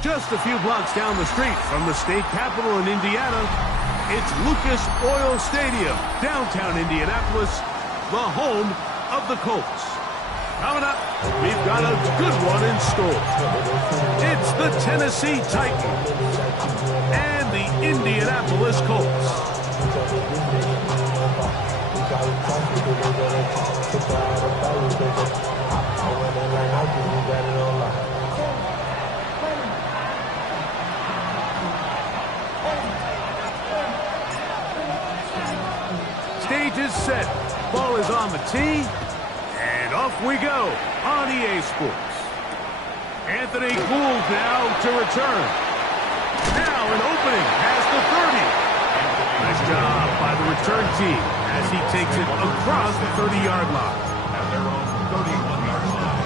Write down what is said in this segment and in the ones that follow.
Just a few blocks down the street from the state capitol in Indiana, it's Lucas Oil Stadium, downtown Indianapolis, the home of the Colts. Coming up, we've got a good one in store. It's the Tennessee Titans and the Indianapolis Colts. Stage is set. Ball is on the tee. And off we go on EA Sports. Anthony Gould now to return. Now an opening past the 30. Nice job by the return team as he takes it across the 30-yard line. At their own 31-yard line.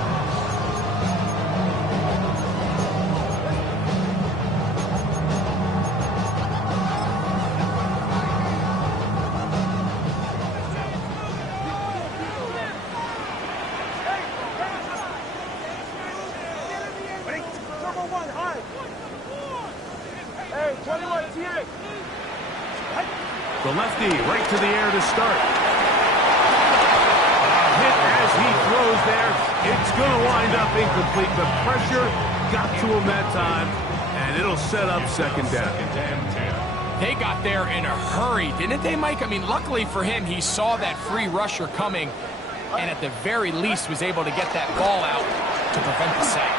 The lefty right to the air to start. A hit as he throws there. It's going to wind up incomplete. The pressure got to him that time, and it'll set up second down. They got there in a hurry, didn't they, Mike? I mean, luckily for him, he saw that free rusher coming, and at the very least was able to get that ball out to prevent the sack.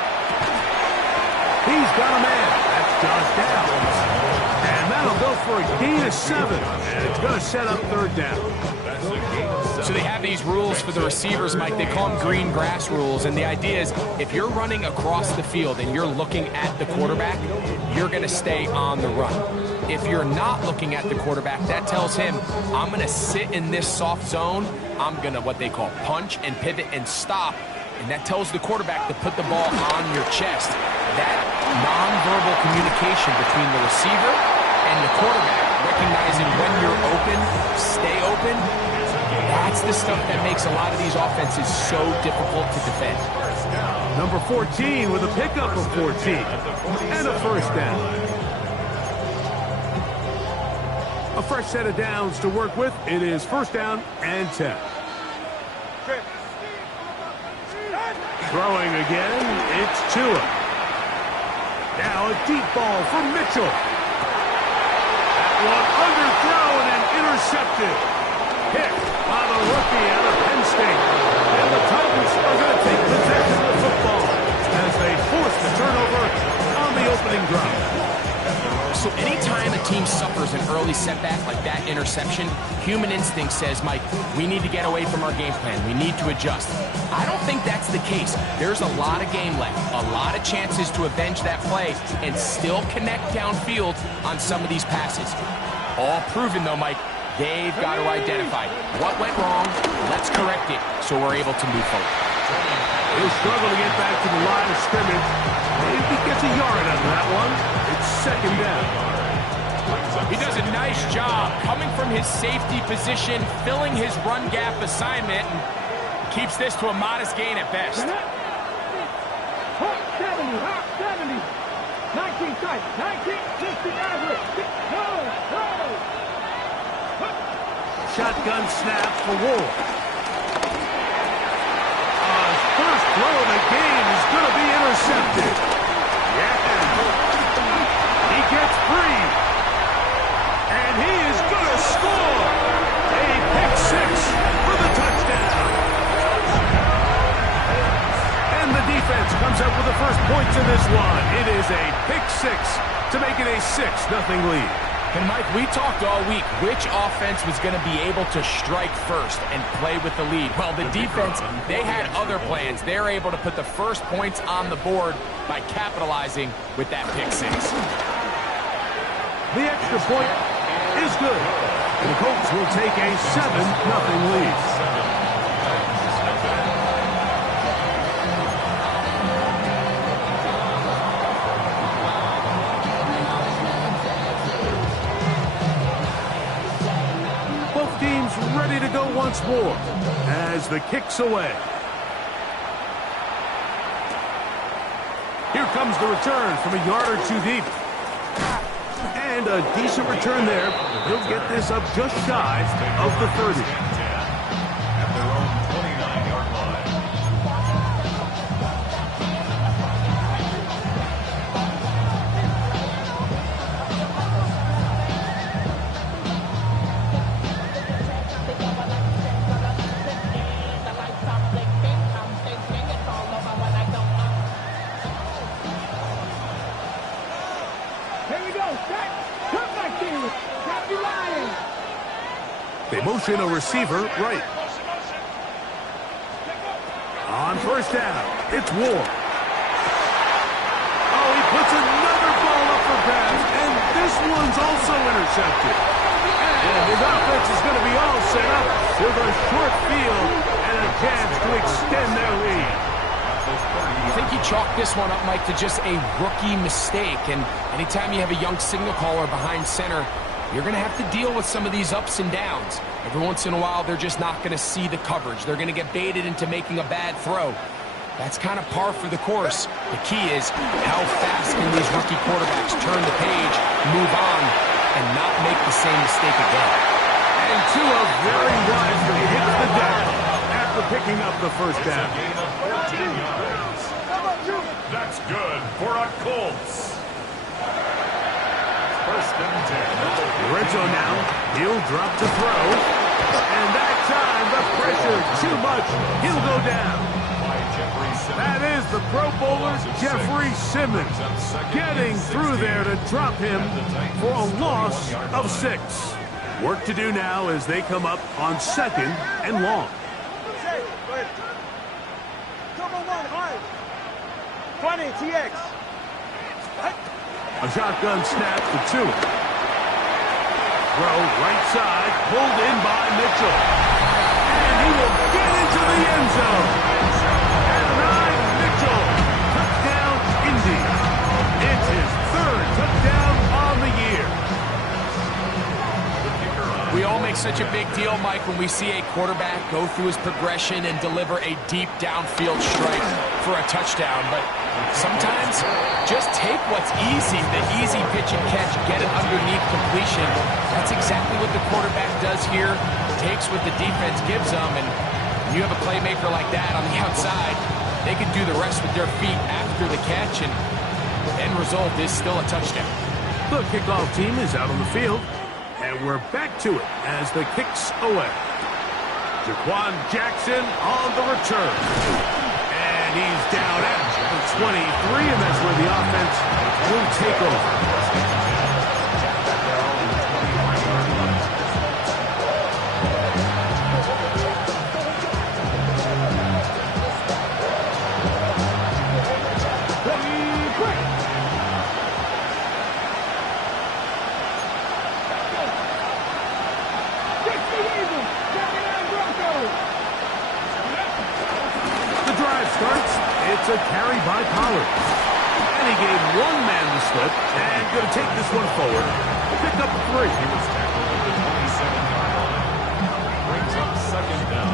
He's got a man. That's Josh Downs. And that'll go for a gain of 7. And it's going to set up third down. So they have these rules for the receivers, Mike. They call them green grass rules. And the idea is if you're running across the field and you're looking at the quarterback, you're going to stay on the run. If you're not looking at the quarterback, that tells him, I'm going to sit in this soft zone. I'm going to what they call punch and pivot and stop. And that tells the quarterback to put the ball on your chest. That nonverbal communication between the receiver and the quarterback, recognizing when you're open, stay open, that's the stuff that makes a lot of these offenses so difficult to defend. Number 14 with a pickup of 14 and a first down. A fresh set of downs to work with. It is first down and 10. Throwing again, it's Tua. Now a deep ball for Mitchell. That one underthrown and intercepted. Picked by the rookie out of Penn State. And the Titans are going to take possession of the football as they force the turnover on the opening drive. So anytime a team suffers an early setback like that interception, human instinct says, Mike, we need to get away from our game plan. We need to adjust. I don't think that's the case. There's a lot of game left, a lot of chances to avenge that play and still connect downfield on some of these passes. All proven, though, Mike, they've got to identify what went wrong, let's correct it so we're able to move forward. He'll struggle to get back to the line of scrimmage. Maybe gets a yard out of that one. It's second down. He does a nice job coming from his safety position, filling his run gap assignment, and keeps this to a modest gain at best. 70, 19 tight, 19, 60 average. Shotgun snap for Wolf. First throw of the game is going to be intercepted. Yeah. He gets free. And he is going to score. A pick six for the touchdown. And the defense comes up with the first points in this one. It is a pick six to make it a 6-0 lead. And, Mike, we talked all week which offense was going to be able to strike first and play with the lead. Well, the defense, they had other plans. They're able to put the first points on the board by capitalizing with that pick six. The extra point is good. The Colts will take a 7-0 lead. Ready to go once more as the kick's away. Here comes the return from a yard or two deep. And a decent return there. He'll get this up just shy of the 30. At their own 29-yard line. Here we go. Set. Come back in. Got you lying. They motion a receiver right. On first down, it's Ward. Oh, he puts another ball up for grabs, and this one's also intercepted. And his offense is going to be all set up with a short field and a chance to extend their lead. I think he chalked this one up, Mike, to just a rookie mistake. And anytime you have a young signal caller behind center, you're going to have to deal with some of these ups and downs. Every once in a while, they're just not going to see the coverage. They're going to get baited into making a bad throw. That's kind of par for the course. The key is how fast can these rookie quarterbacks turn the page, move on, and not make the same mistake again. And Tua very wisely hits the deck after picking up the first down. Gain of 14 yards. That's good for a Colts. First and 10. Lorenzo now, he'll drop to throw. And that time, the pressure too much. He'll go down. By Jeffrey Simmons. That is the Pro Bowler, Jeffrey Simmons, getting through there to drop him for a loss of 6. Work to do now as they come up on second and long. 20, TX. A shotgun snap for Tua. Throw right side, pulled in by Mitchell. And he will get into the end zone. And Ryan Mitchell, touchdown Indy. It's his 3rd touchdown on the year. We all make such a big deal, Mike, when we see a quarterback go through his progression and deliver a deep downfield strike for a touchdown. But sometimes just take what's easy, the easy pitch and catch, get it underneath completion. That's exactly what the quarterback does here. Takes what the defense gives them, and when you have a playmaker like that on the outside, they can do the rest with their feet after the catch, and the end result is still a touchdown. The kickoff team is out on the field, and we're back to it as the kick's away. Jaquan Jackson on the return. And he's down at the 23, and that's where the offense will take over. It's a carry by Pollard. And he gave one man the slip and going to take this one forward. Pick up 3. He was tackled at the 27-yard line. Brings up second down.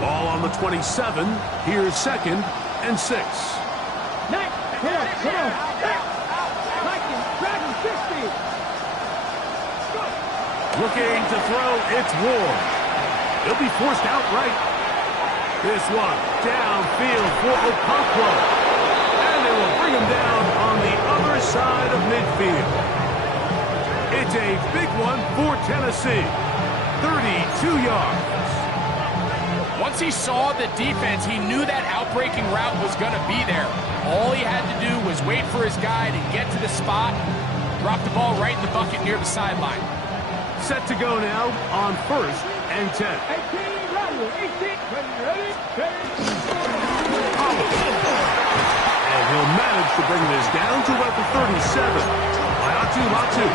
Ball on the 27. Here's second and 6. Nice. Come on. Mike, grab him, 50. Looking to throw, it's Ward. He'll be forced outright. This one downfield for Okonkwo. And they will bring him down on the other side of midfield. It's a big one for Tennessee. 32 yards. Once he saw the defense, he knew that outbreaking route was going to be there. All he had to do was wait for his guy to get to the spot, drop the ball right in the bucket near the sideline. Set to go now on first and 10. 18, ready. 18, ready. And he'll manage to bring this down to about the 37. Latu,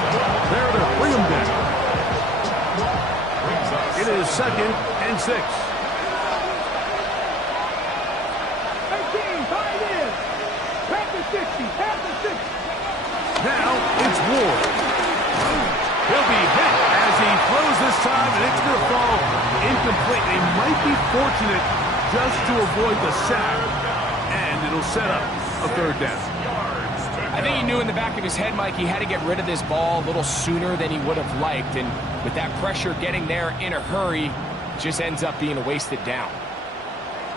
there to bring him down. It is second and 6. Back to 60. It's Ward. He'll be hit as he throws this time, and it's going to fall incomplete. They might be fortunate just to avoid the sack, and it'll set up a third down. I think he knew in the back of his head, Mike, he had to get rid of this ball a little sooner than he would have liked, and with that pressure getting there in a hurry, just ends up being a wasted down.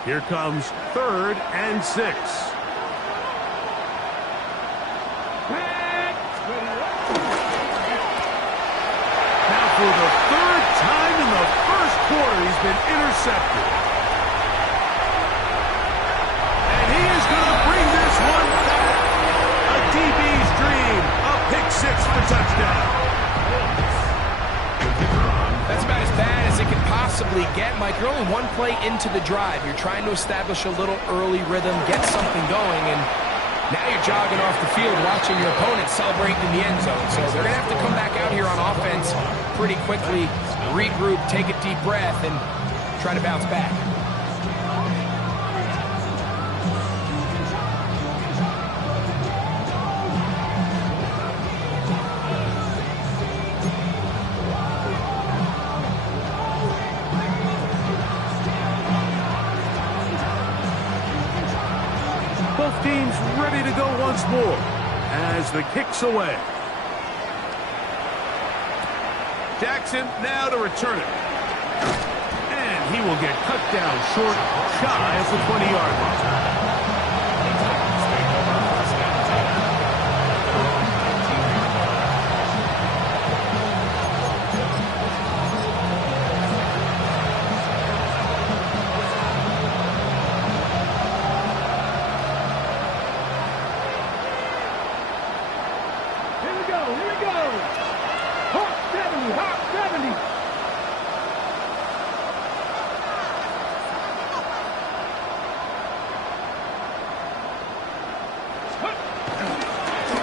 Here comes 3rd and 6. Now for the 3rd time in the first quarter, he's been intercepted. And he is going to bring this one back. A DB's dream. A pick 6 for touchdown. That's about as bad as it can possibly get, Mike. You're only one play into the drive. You're trying to establish a little early rhythm, get something going, and now you're jogging off the field watching your opponent celebrate in the end zone. So they're going to have to come back out here on offense pretty quickly, regroup, take a deep breath, and try to bounce back. Both teams ready to go once more as the kick's away. Jackson now to return it. And he will get cut down short, shy of the 20-yard line.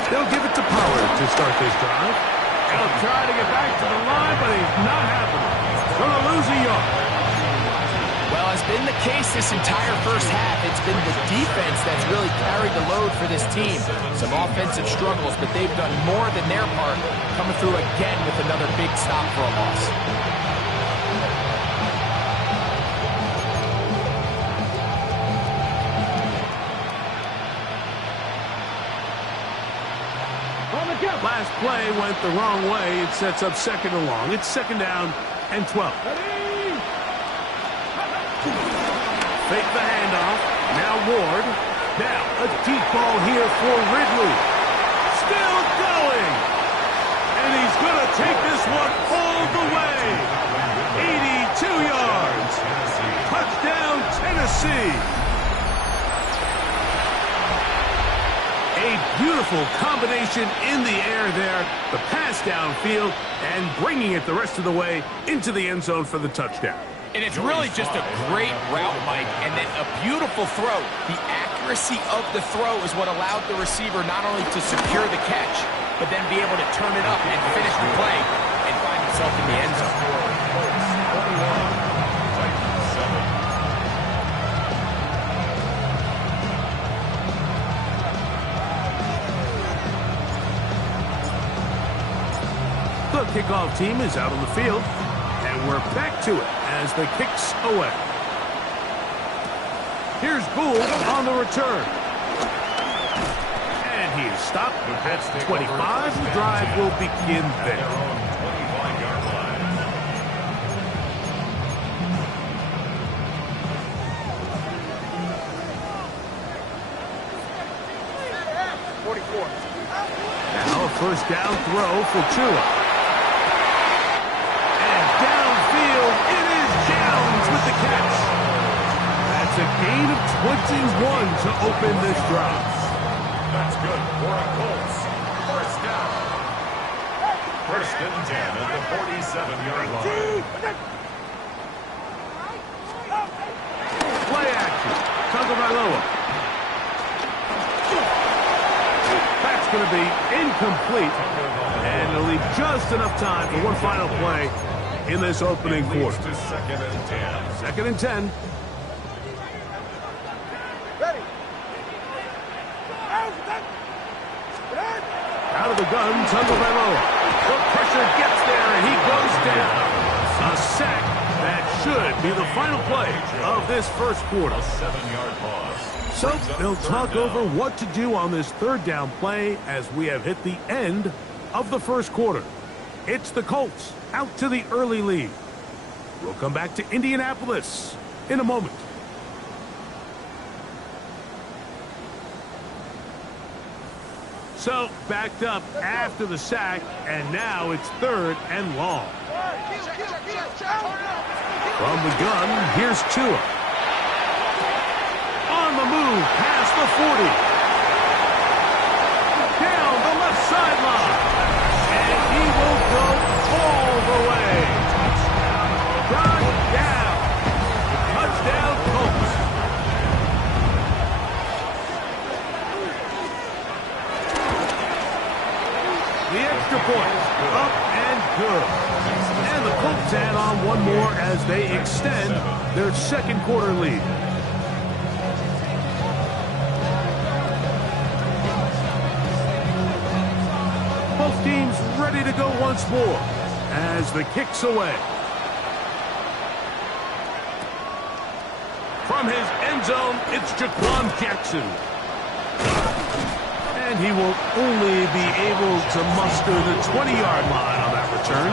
They'll give it to Pollard to start this drive. He'll try to get back to the line, but he's not happening. Going to lose a yard. Well, as been the case this entire first half, it's been the defense that's really carried the load for this team. Some offensive struggles, but they've done more than their part, coming through again with another big stop for a loss. Last play went the wrong way. It sets up 2nd and long. It's 2nd down and 12. Fake the handoff. Now Ward. Now a deep ball here for Ridley. Still going. And he's going to take this one all the way. 82 yards. Touchdown, Tennessee. A beautiful combination in the air there. The pass downfield and bringing it the rest of the way into the end zone for the touchdown. And it's really just a great route, Mike, and then a beautiful throw. The accuracy of the throw is what allowed the receiver not only to secure the catch, but then be able to turn it up and finish the play and find himself in the end zone. The kickoff team is out on the field, and we're back to it as the kick's away. Here's Gould on the return. And he is stopped at 25. The drive will begin there. Now a first down throw for Tua. A gain of 21 to open this drive. That's good for a Colts. First down. 1st and 10 at the 47-yard line. Play action. Tagovailoa. That's going to be incomplete. And it'll leave just enough time for one final play in this opening quarter. 2nd and 10. 2nd and 10. Out of the gun, Tagovailoa. The pressure gets there, and he goes down. A sack that should be the final play of this first quarter. A 7-yard loss. So they'll talk over what to do on this third down play as we have hit the end of the first quarter. It's the Colts out to the early lead. We'll come back to Indianapolis in a moment. So backed up after the sack, and now it's 3rd and long. From the gun, here's Tua. On the move, past the 40. Down the left sideline. And he will go all the way. Brought down. Touchdown, Colts. The extra point, up and good. And the Colts add on one more as they extend their second quarter lead. Both teams ready to go once more as the kick's away. From his end zone, it's Jaquan Jackson. And he will only be able to muster the 20-yard line on that return.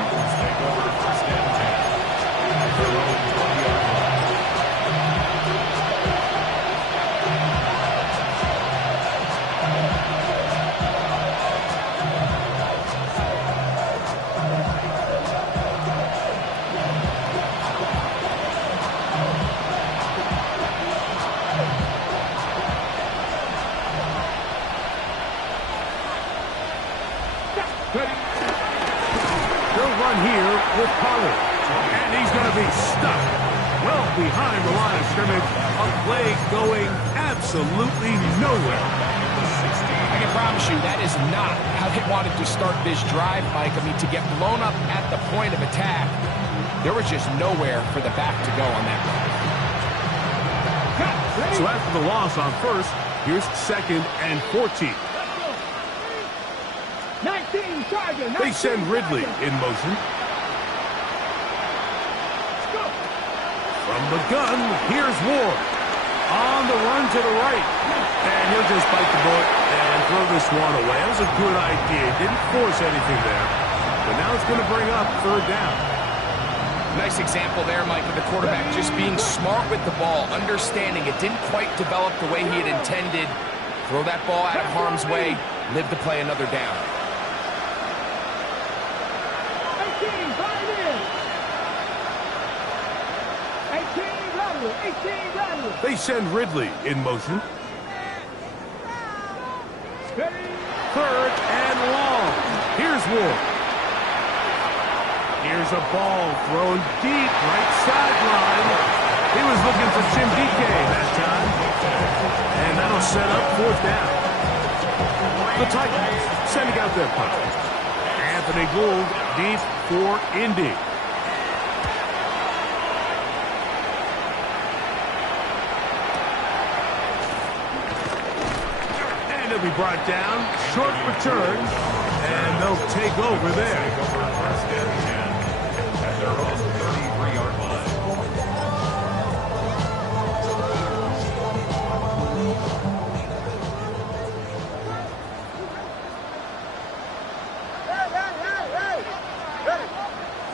They'll run here with Pollard. And he's going to be stuck well behind the line of scrimmage. A play going absolutely nowhere. I can promise you that is not how they wanted to start this drive, Mike. I mean, to get blown up at the point of attack, there was just nowhere for the back to go on that run. So after the loss on first, here's 2nd and 14. 19 Charger. They send Ridley in motion. From the gun, here's Ward. On the run to the right. And he'll just bite the bullet and throw this one away. That was a good idea. Didn't force anything there. But now it's going to bring up 3rd down. Nice example there, Mike, of the quarterback just being smart with the ball, understanding it didn't quite develop the way he had intended. Throw that ball out of harm's way, live to play another down. 18 They send Ridley in motion. 3rd and long. Here's Ward. Here's a ball thrown deep, right sideline. He was looking for Jim DK that time. And that'll set up 4th down. The Titans sending out their punt. Anthony Gould deep for Indy. And he'll be brought down. Short return. And they'll take over there. First and 10 at their own 33-yard line.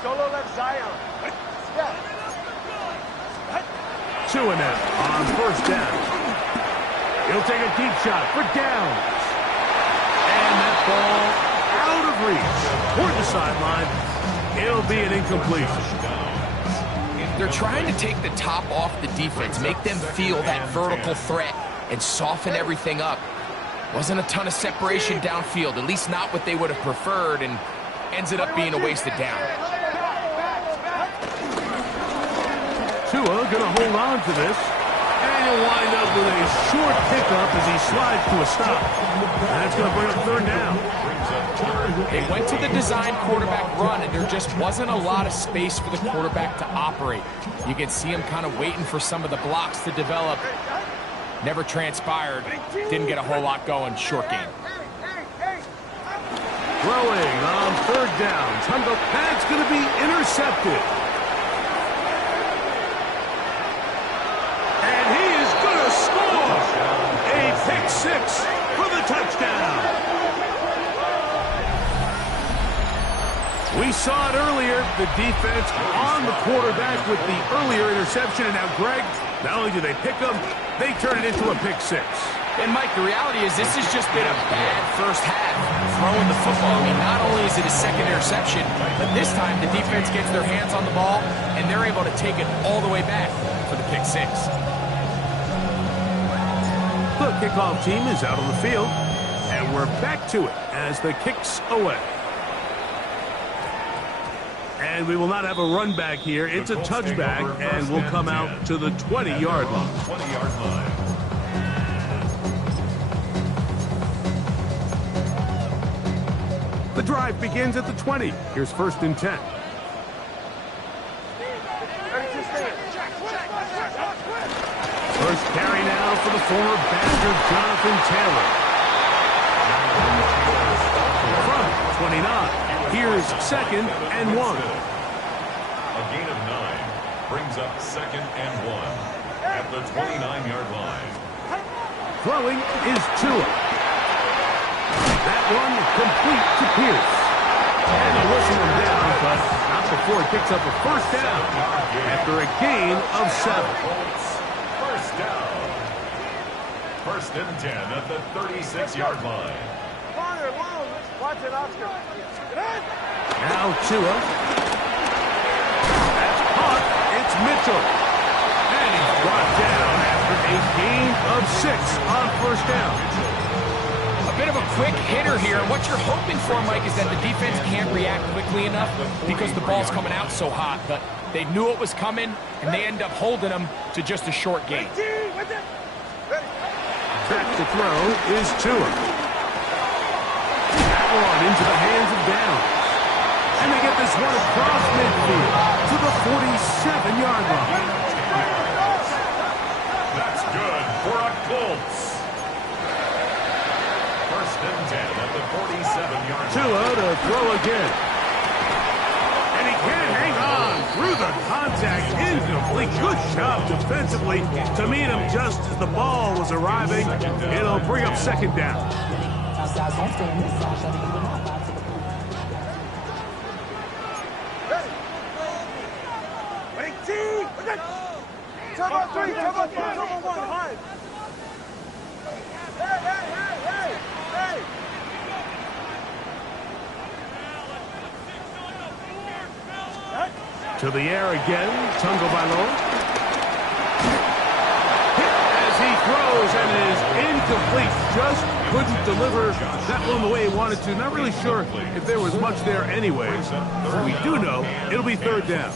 Solo left Zion. Yeah. 2 and out on 1st down. He'll take a deep shot for downs. And that ball out of reach. Toward the sideline. It'll be an incompletion. They're trying to take the top off the defense, make them feel that vertical threat, and soften everything up. Wasn't a ton of separation downfield, at least not what they would have preferred, and ends it up being a wasted down. Tua going to hold on to this. And he'll wind up with a short pickup as he slides to a stop. And it's going to bring up 3rd down. They went to the design quarterback run, and there just wasn't a lot of space for the quarterback to operate. You can see him kind of waiting for some of the blocks to develop. Never transpired. Didn't get a whole lot going. Short game. Throwing on third down. That's going to be intercepted. And he is going to score. A pick six for the touchdown. We saw it earlier, the defense on the quarterback with the earlier interception. And now, Greg, not only do they pick him, they turn it into a pick six. And, Mike, the reality is this has just been a bad first half throwing the football. I mean, not only is it a second interception, but this time the defense gets their hands on the ball, and they're able to take it all the way back for the pick six. The kickoff team is out on the field, and we're back to it as the kick's away. And we will not have a run back here. It's a touchback, and we'll come out to the 20-yard line. 20-yard line. The drive begins at the 20. Here's 1st and 10. First carry now for the former Badger Jonathan Taylor. From 29. Here's 2nd and 1. A gain of 9 brings up 2nd and 1 at the 29-yard line. Throwing is Tua. That one complete to Pierce. And they'll whistle him down, but not before he picks up a first down after a gain of 7. First down. 1st and 10 at the 36-yard line. Watch it, Oscar. Now Tua. That's caught. It's Mitchell. And he's brought down after a gain of 6 on first down. A bit of a quick hitter here. What you're hoping for, Mike, is that the defense can't react quickly enough because the ball's coming out so hot. But they knew it was coming, and they end up holding them to just a short gain. Back to throw is Tua. That one into the hands of Downs. And they get this one across midfield to the 47-yard line. That's good for a Colts. 1st and 10 at the 47-yard line. Tua to throw again. And he can't hang on through the contact. Incomplete. Good job defensively to meet him just as the ball was arriving. It'll bring up 2nd down. To the air again, Tagovailoa. Hit as he throws and is incomplete. Just couldn't deliver that one the way he wanted to. Not really sure if there was much there anyways. We do know it'll be 3rd down.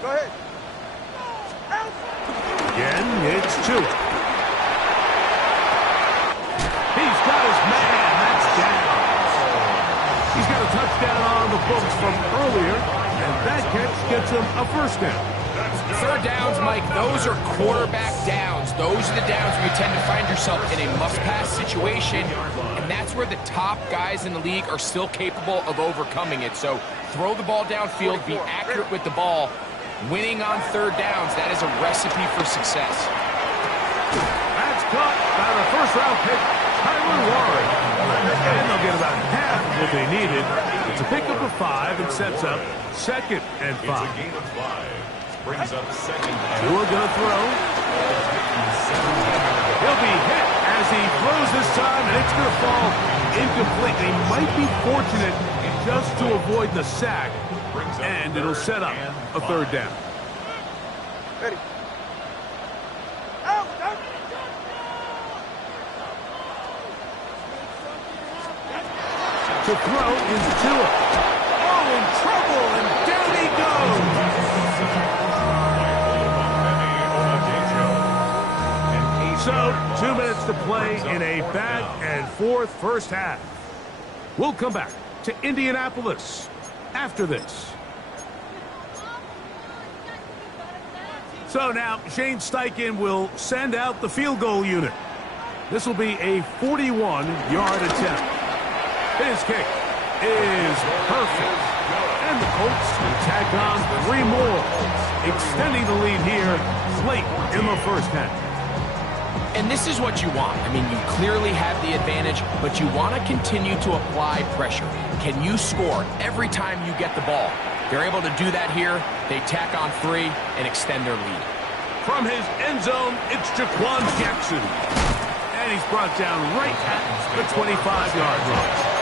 Go ahead. Again, it's Tua. He's got his man. That's down. He's got a touchdown on the books from earlier, and that catch gets him a first down. 3rd downs, Mike, those are quarterback downs. Those are the downs where you tend to find yourself in a must-pass situation, and that's where the top guys in the league are still capable of overcoming it. So throw the ball downfield, be accurate with the ball. Winning on 3rd downs, that is a recipe for success. That's caught by the first-round pick, Tyler Warren. And they'll get about half of what they needed. It's a pickup of 5 and sets up 2nd and 5. It's a gain of 5. Brings up 2nd and 5. Tua gonna throw. He'll be hit as he throws this time, and it's gonna fall incomplete. They might be fortunate just to avoid the sack, and it'll set up a 3rd down. Ready. To throw is Tua. Oh, in trouble, and down he goes. So, 2 minutes to play in a back-and-forth first half. We'll come back to Indianapolis after this. So now, Shane Steichen will send out the field goal unit. This will be a 41-yard attempt. His kick is perfect. And the Colts tack on 3 more, extending the lead here late in the first half. And this is what you want. I mean, you clearly have the advantage, but you want to continue to apply pressure. Can you score every time you get the ball? They're able to do that here. They tack on 3 and extend their lead. From his end zone, it's Jaquan Jackson. And he's brought down right at the 25-yard line.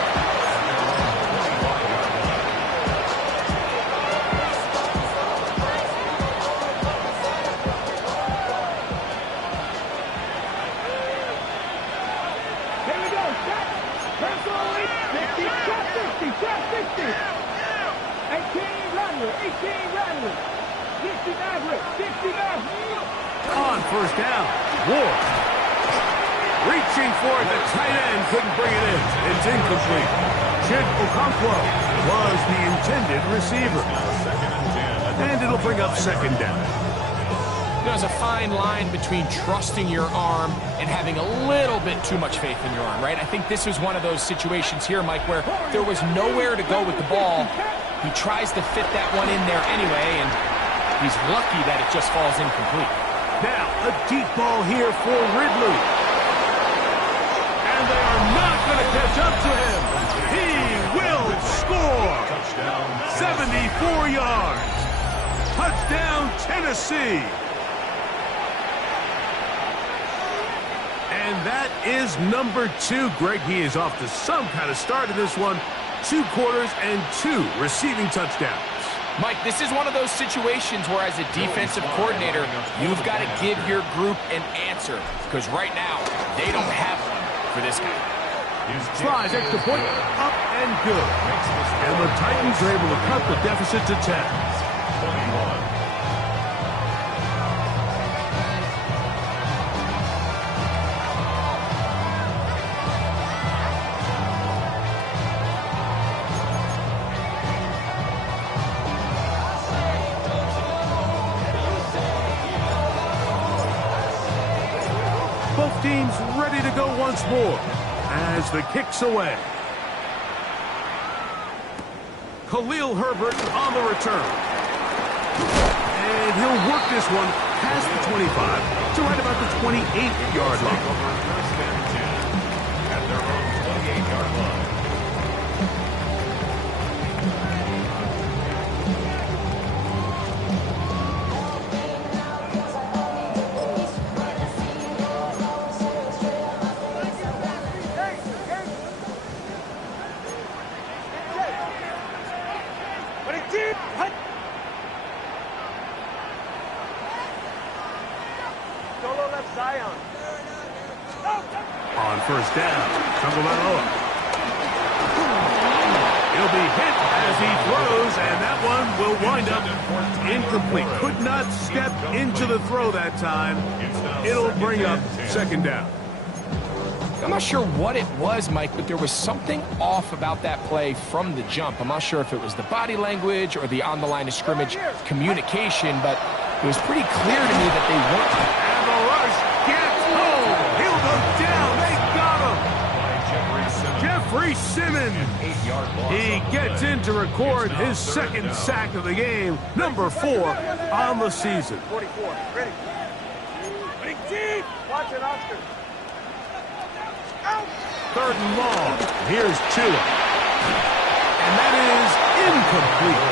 On first down, Ward. Reaching for it, the tight end couldn't bring it in. It's incomplete. Chig Okonkwo was the intended receiver. And it'll bring up second down. There's a fine line between trusting your arm and having a little bit too much faith in your arm, right? I think this was one of those situations here, Mike, where there was nowhere to go with the ball. He tries to fit that one in there anyway, and he's lucky that it just falls incomplete. Now, a deep ball here for Ridley. And they are not going to catch up to him. He will score. 74 yards. Touchdown, Tennessee. And that is number 2. Greg, he is off to some kind of start in this one. 2 quarters and 2 receiving touchdowns. Mike, this is one of those situations where as a defensive coordinator, you've got to give your group an answer. Because right now, they don't have one for this guy. Tries extra point, up and good. And the Titans are able to cut the deficit to 10. 21. Both teams ready to go once more as the kick's away. Khalil Herbert on the return. And he'll work this one past the 25 to right about the 28-yard line. At their own 28-yard line. On first down, Tagovailoa. He'll be hit as he throws, and that one will wind up incomplete. Could not step into the throw that time. It'll bring up second down. I'm not sure what it was, Mike, but there was something off about that play from the jump. I'm not sure if it was the body language or the on-the-line of scrimmage communication, but it was pretty clear to me that they weren't. And the rush gets home. He'll go down. They got him. Jeffrey Simmons. He gets in to record his second sack of the game, number 4 on the season. 44. Ready. Ready, deep. Watch it, Oscar. Third and long. Here's Tua. And that is incomplete.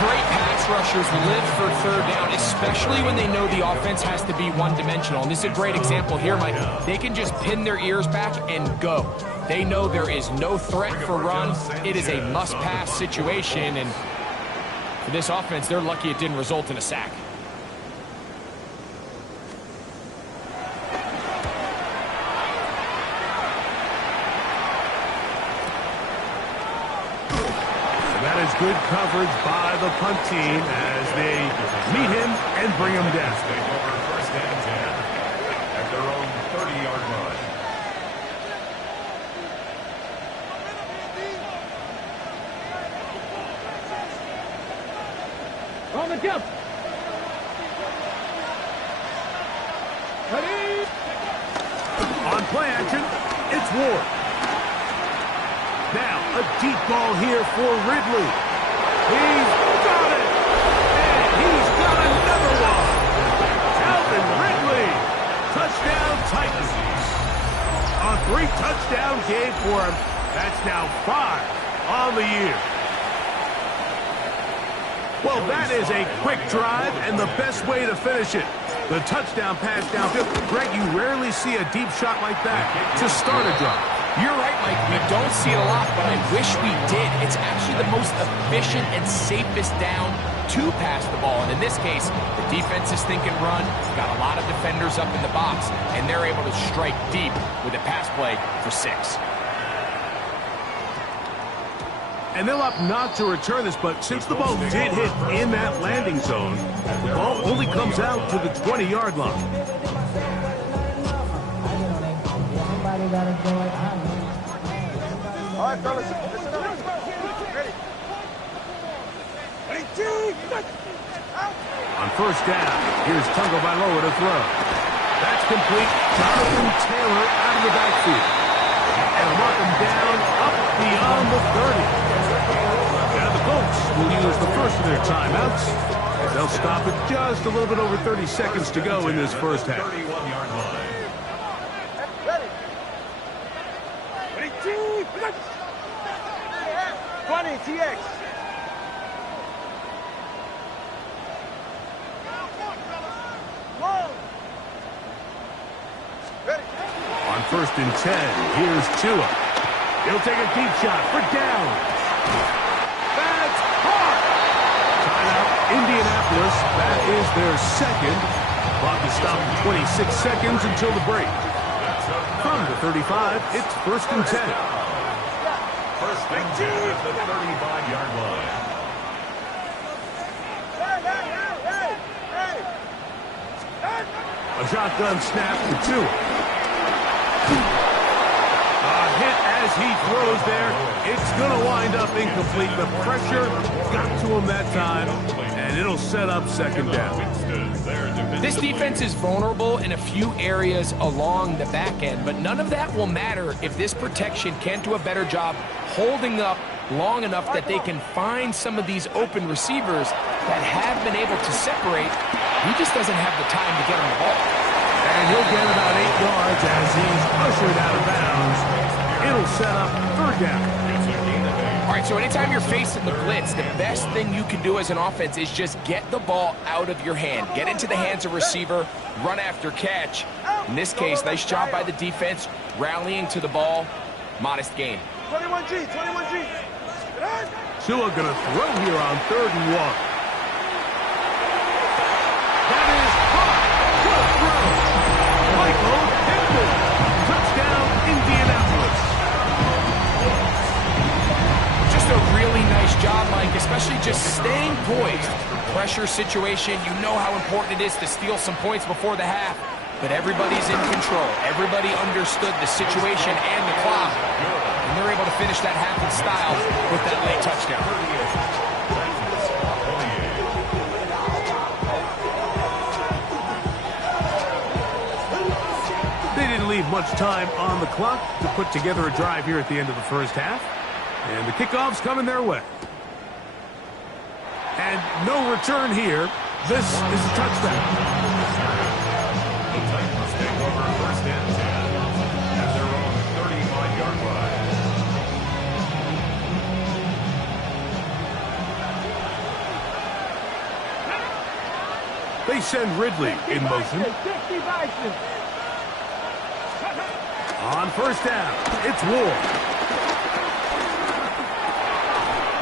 Great pass rushers live for third down, especially when they know the offense has to be one-dimensional. And this is a great example here, Mike. They can just pin their ears back and go. They know there is no threat for run. It is a must-pass situation. And for this offense, they're lucky it didn't result in a sack. Good coverage by the punt team as they meet him and bring him down. Take over first and 10 at their own 30-yard line. On the jump. Ready. On On play action, it's Ward. Now, a deep ball here for Ridley. He's got it! And he's got another one! Calvin Ridley! Touchdown Titans! A 3-touchdown game for him. That's now 5 on the year. Well, that is a quick drive and the best way to finish it. The touchdown pass downfield. Greg, you rarely see a deep shot like that to start a drive. You're right, Mike. We don't see it a lot, but I wish we did. It's actually the most efficient and safest down to pass the ball. And in this case, the defense is thinking run, got a lot of defenders up in the box, and they're able to strike deep with a pass play for 6. And they'll opt not to return this, but since the ball did hit in that landing zone, the ball only comes out to the 20-yard line. All right, fellas, listen up. Ready? On first down, here's Tagovailoa to throw. That's complete. Jonathan Taylor out of the backfield. And mark him down up beyond the 30. Now the Colts will use the first of their timeouts. They'll stop it just a little bit over 30 seconds to go in this first half. 31-yard line. Ready? 20, TX. Ready? On first and 10, here's Tua. He'll take a deep shot for down. That's hard. Timeout, Indianapolis. That is their second. Clock is stopped at 26 seconds until the break. From the 35, it's first and 10. First and 10 at the 35-yard line. A shotgun snap for Tua. A hit as he throws there. It's going to wind up incomplete. The pressure got to him that time, and it'll set up second down. This defense is vulnerable in a few areas along the back end, but none of that will matter if this protection can't do a better job holding up long enough that they can find some of these open receivers that have been able to separate. He just doesn't have the time to get on the ball. And he'll get about 8 yards as he's ushered out of bounds. It'll set up third down. All right, so anytime you're facing the blitz, the best thing you can do as an offense is just get the ball out of your hand. Get into the hands of receiver, run after catch. In this case, nice job by the defense, rallying to the ball. Modest gain. 21G, 21G. Tua going to throw here on 3rd and 1. That is hot. Good throw. Michael Pittman. Touchdown, Indianapolis. Just a really nice job, Mike, especially just staying poised. Pressure situation, you know how important it is to steal some points before the half. But everybody's in control. Everybody understood the situation and the clock. And they're able to finish that half in style with that late touchdown. They didn't leave much time on the clock to put together a drive here at the end of the first half. And the kickoff's coming their way. And no return here. This is a touchdown. The Titans take over first and 10 at their own 35-yard line. They send Ridley in motion. On first down, it's Ward.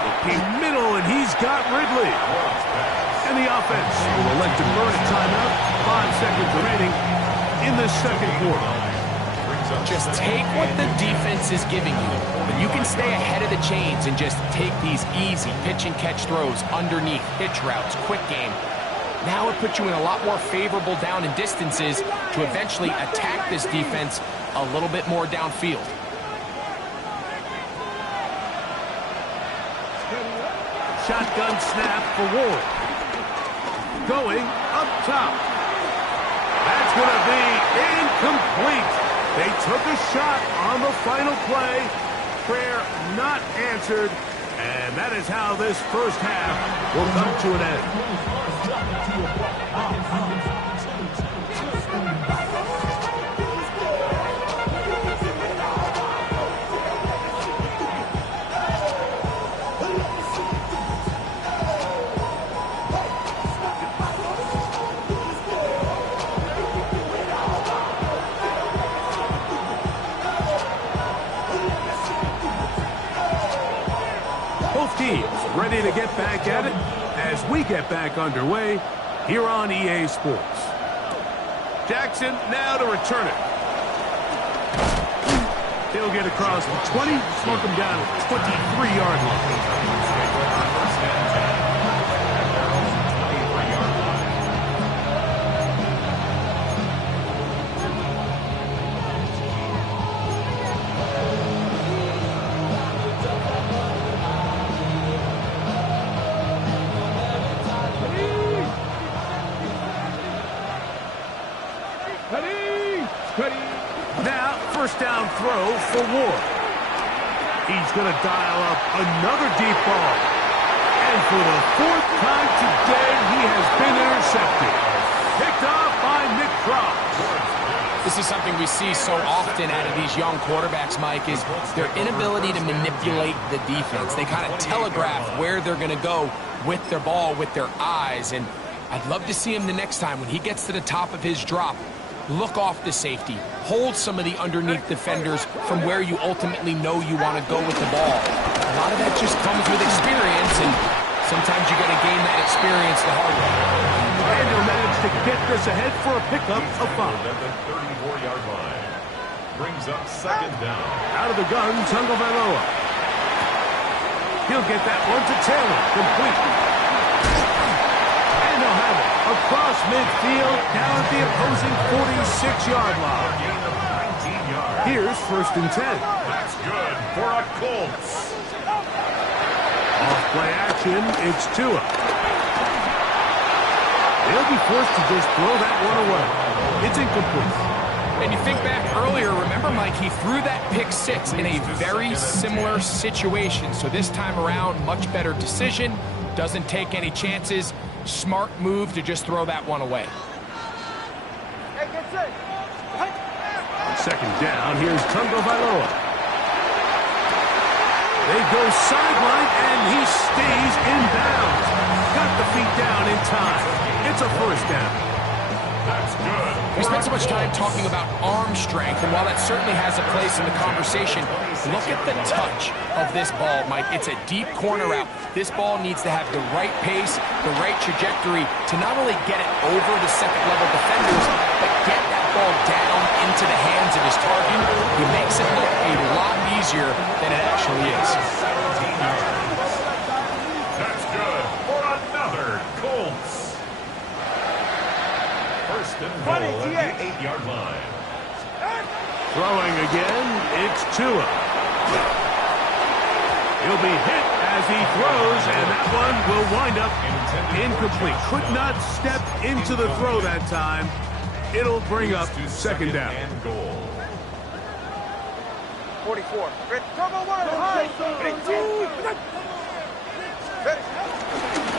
Looking middle, and he's got Ridley. And the offense will elect to burn a timeout. 5 seconds remaining in the second quarter. Just take what the defense is giving you. But you can stay ahead of the chains and just take these easy pitch and catch throws underneath, hitch routes, quick game. Now it puts you in a lot more favorable down and distances to eventually attack this defense a little bit more downfield. Shotgun snap for Ward. Going up top. That's going to be incomplete. They took a shot on the final play. Prayer not answered. And that is how this first half will come to an end. Ready to get back at it as we get back underway here on EA Sports. Jackson now to return it. He'll get across the 20, smoke him down at the 23-yard line. Now, first down throw for Ward. He's going to dial up another deep ball. And for the fourth time today, he has been intercepted. Picked off by Nick Cross. This is something we see so often out of these young quarterbacks, Mike, is their inability to manipulate the defense. They kind of telegraph where they're going to go with their ball, with their eyes. And I'd love to see him the next time when he gets to the top of his drop. Look off the safety. Hold some of the underneath defenders from where you ultimately know you want to go with the ball. A lot of that just comes with experience, and sometimes you got to gain that experience the hard way. And he'll manage to get this ahead for a pickup of 5. At the 34-yard line. Brings up second down. Out of the gun, Tagovailoa. He'll get that one to Taylor. Complete. And he'll have it across midfield, down at the opposing 46-yard line. Here's first and 10. That's good for a Colts. Off play action, it's Tua. They'll be forced to just throw that one away. It's incomplete. And you think back earlier, remember, Mike, he threw that pick six in a very similar situation. So this time around, much better decision, doesn't take any chances. Smart move to just throw that one away. Second down, here's Tagovailoa. They go sideline, and he stays in bounds. Got the feet down in time. It's a first down. That's good. We spent so much time talking about arm strength, and while that certainly has a place in the conversation, look at the touch of this ball, Mike. It's a deep corner route. This ball needs to have the right pace, the right trajectory to not only get it over the second-level defenders, but get that ball down into the hands of his target. He makes it look a lot easier than it actually is. That's good for another Colts. First and goal at the 8-yard line. Throwing again, it's Tua. He'll be hit as he throws, and that one will wind up incomplete. Could not step into the throw that time. It'll bring up second down. And goal. 44.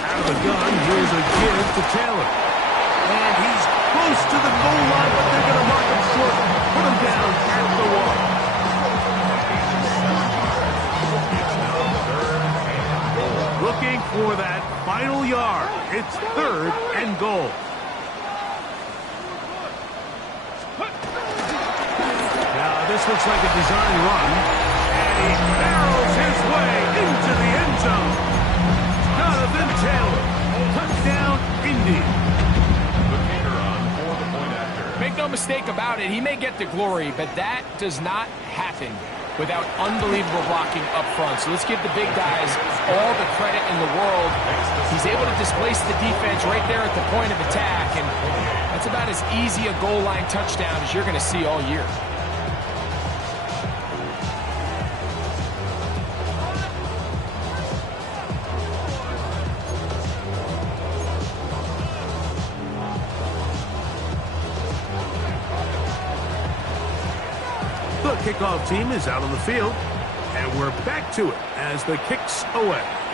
Out of the gun, here's a give to Taylor. And he's close to the goal line, but they're going to mark him short. Put him down at the 1. Looking for that final yard. It's third and goal. Now, this looks like a design run. And he barrels his way into the end zone. Jonathan Taylor. Touchdown, Indy. Make no mistake about it, he may get the glory, but that does not happen without unbelievable blocking up front. So let's give the big guys all the credit in the world. He's able to displace the defense right there at the point of attack, and that's about as easy a goal line touchdown as you're going to see all year. The kickoff team is out on the field, and we're back to it as the kick's away.